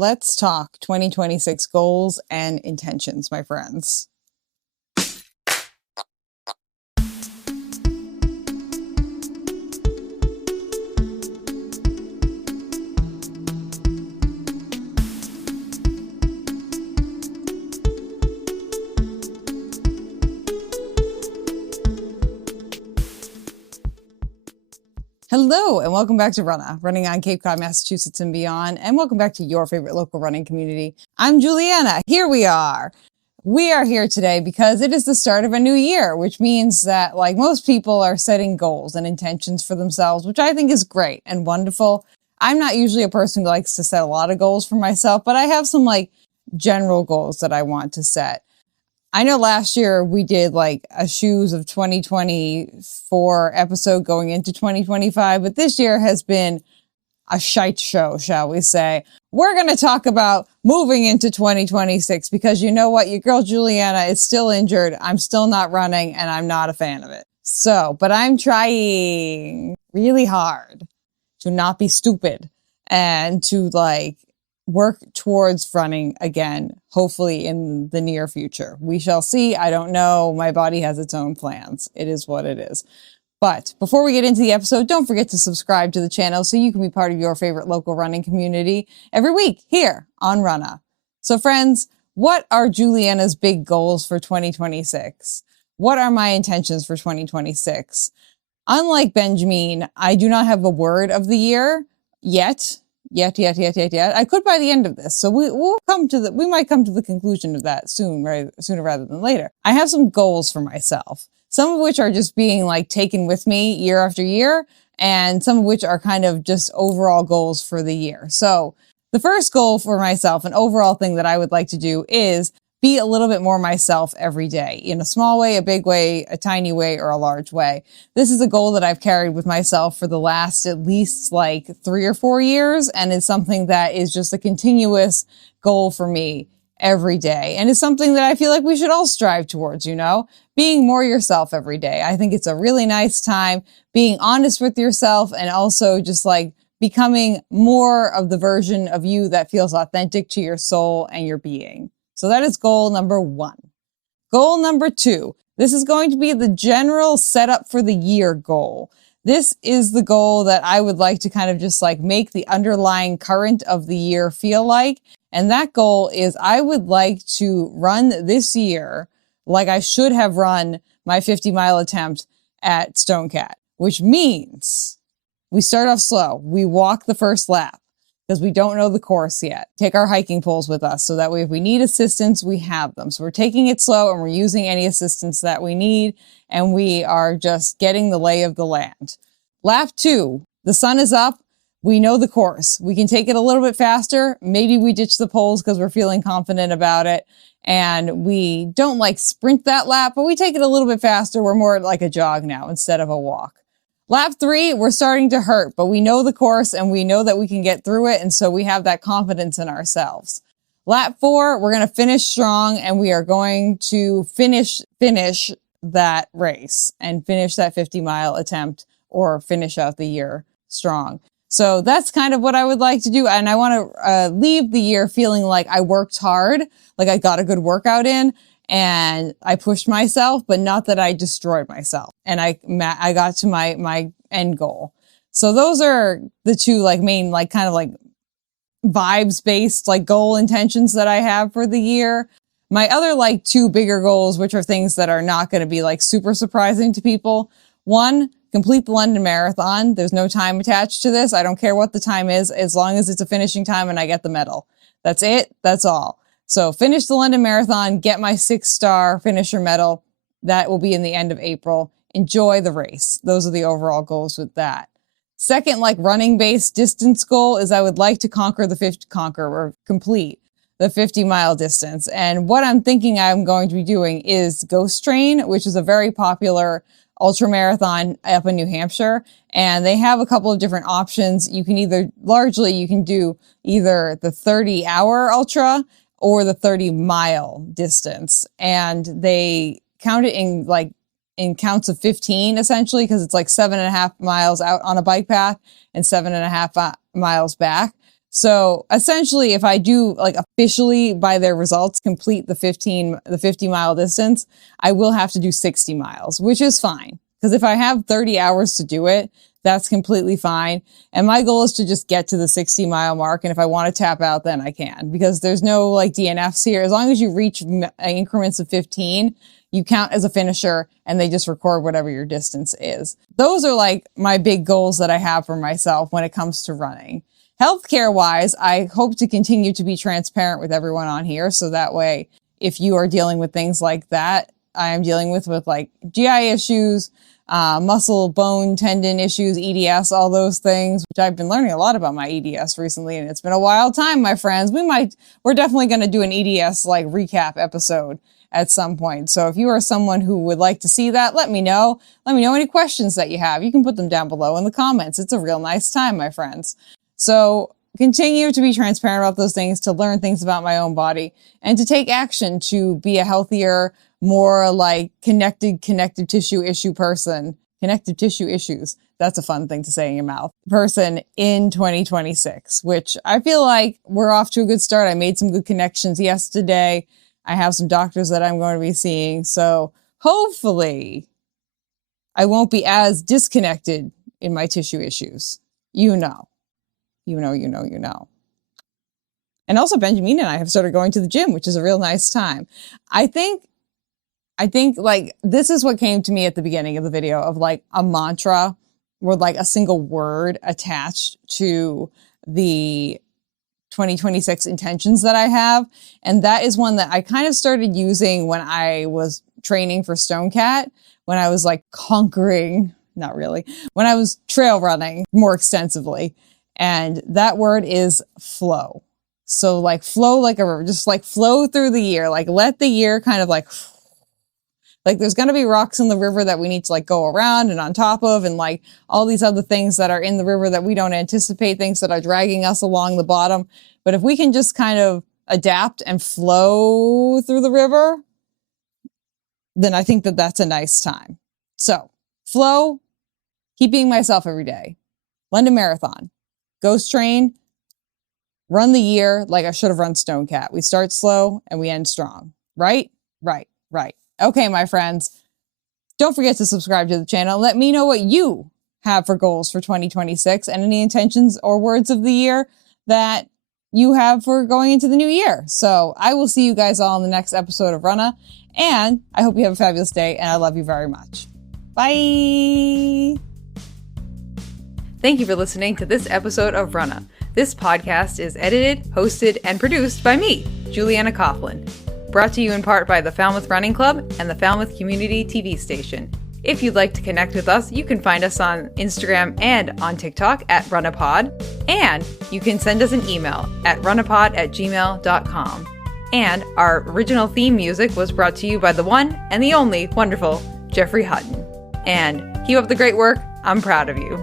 Let's talk 2026 goals and intentions, my friends. Hello, and welcome back to Running on Cape Cod, Massachusetts and beyond, and welcome back to your favorite local running community. I'm Juliana. Here we are. We are here today because it is the start of a new year, which means that, like most people, are setting goals and intentions for themselves, which I think is great and wonderful. I'm not usually a person who likes to set a lot of goals for myself, but I have some general goals that I want to set. I know last year we did a Shoes of 2024 episode going into 2025, but this year has been a shite show, shall we say. We're going to talk about moving into 2026 because you know what? Your girl Juliana is still injured. I'm still not running and I'm not a fan of it. But I'm trying really hard to not be stupid and to work towards running again, hopefully in the near future. We shall see. I don't know. My body has its own plans. It is what it is. But before we get into the episode, don't forget to subscribe to the channel so you can be part of your favorite local running community every week here on Runna. So friends, what are Juliana's big goals for 2026? What are my intentions for 2026? Unlike Benjamin, I do not have a word of the year yet. I could by the end of this. So we might come to the conclusion of that sooner rather than later. I have some goals for myself, some of which are just being taken with me year after year, and some of which are kind of just overall goals for the year. So the first goal for myself, an overall thing that I would like to do, is be a little bit more myself every day, in a small way, a big way, a tiny way, or a large way. This is a goal that I've carried with myself for the last at least 3 or 4 years, and it's something that is just a continuous goal for me every day. And it's something that I feel like we should all strive towards, being more yourself every day. I think it's a really nice time being honest with yourself and also just becoming more of the version of you that feels authentic to your soul and your being. So that is goal number 1. Goal number 2, this is going to be the general setup for the year goal. This is the goal that I would like to kind of just make the underlying current of the year feel like. And that goal is I would like to run this year like I should have run my 50-mile attempt at Stonecat, which means we start off slow. We walk the first lap, because we don't know the course yet. Take our hiking poles with us so that way if we need assistance, we have them. So we're taking it slow and we're using any assistance that we need, and we are just getting the lay of the land. Lap 2, the sun is up. We know the course. We can take it a little bit faster. Maybe we ditch the poles because we're feeling confident about it. And we don't sprint that lap, but we take it a little bit faster. We're more like a jog now instead of a walk. Lap 3, we're starting to hurt, but we know the course and we know that we can get through it. And so we have that confidence in ourselves. Lap 4, we're going to finish strong and we are going to finish that race and finish that 50-mile attempt or finish out the year strong. So that's kind of what I would like to do. And I want to leave the year feeling like I worked hard, like I got a good workout in. And I pushed myself, but not that I destroyed myself. And I got to my end goal. So those are the two main vibes based goal intentions that I have for the year. My other 2 bigger goals, which are things that are not going to be super surprising to people. 1, complete the London Marathon. There's no time attached to this. I don't care what the time is, as long as it's a finishing time and I get the medal. That's it. That's all. So finish the London Marathon, get my 6-star finisher medal. That will be in the end of April. Enjoy the race. Those are the overall goals with that. Second, running-based distance goal is I would like to complete the 50-mile distance. And what I'm thinking I'm going to be doing is Ghost Train, which is a very popular ultra marathon up in New Hampshire. And they have a couple of different options. You can do either the 30-hour ultra or the 30-mile distance. And they count it in counts of 15, essentially, because it's 7.5 miles out on a bike path and 7.5 miles back. So essentially, if I do like officially by their results complete the 50 mile distance, I will have to do 60 miles, which is fine. Because if I have 30 hours to do it, that's completely fine. And my goal is to just get to the 60-mile mark. And if I want to tap out, then I can, because there's no like DNFs here. As long as you reach increments of 15, you count as a finisher and they just record whatever your distance is. Those are like my big goals that I have for myself when it comes to running. Healthcare wise, I hope to continue to be transparent with everyone on here. So that way, if you are dealing with things like that, I am dealing with like GI issues, muscle, bone, tendon issues, EDS, all those things, which I've been learning a lot about my EDS recently, and it's been a wild time, my friends. We're definitely going to do an EDS like recap episode at some point. So if you are someone who would like to see that, let me know. Let me know any questions that you have. You can put them down below in the comments. It's a real nice time, my friends. So continue to be transparent about those things, to learn things about my own body, and to take action to be a healthier, more like connective tissue issue person. Connective tissue issues. That's a fun thing to say in your mouth. Person in 2026, which I feel like we're off to a good start. I made some good connections yesterday. I have some doctors that I'm going to be seeing. So hopefully I won't be as disconnected in my tissue issues. You know. And also Benjamin and I have started going to the gym, which is a real nice time. I think like this is what came to me at the beginning of the video, of like a mantra or like a single word attached to the 2026 intentions that I have. And that is one that I kind of started using when I was training for Stonecat, when I was like conquering, not really, when I was trail running more extensively. And that word is flow. So like flow like a river, just like flow through the year, like let the year kind of like there's going to be rocks in the river that we need to like go around and on top of, and like all these other things that are in the river that we don't anticipate, things that are dragging us along the bottom. But if we can just kind of adapt and flow through the river, then I think that that's a nice time. So flow, keep being myself every day, London Marathon, ghost train, run the year like I should have run Stonecat. We start slow and we end strong. Right. Okay, my friends, don't forget to subscribe to the channel. Let me know what you have for goals for 2026 and any intentions or words of the year that you have for going into the new year. So I will see you guys all in the next episode of Runna, and I hope you have a fabulous day, and I love you very much. Bye. Thank you for listening to this episode of Runna. This podcast is edited, hosted, and produced by me, Juliana Coughlin. Brought to you in part by the Falmouth Running Club and the Falmouth Community TV station. If you'd like to connect with us, you can find us on Instagram and on TikTok at runnapod, and you can send us an email at runnapod@gmail.com. And our original theme music was brought to you by the one and the only wonderful Jeffrey Hutton. And keep up the great work. I'm proud of you.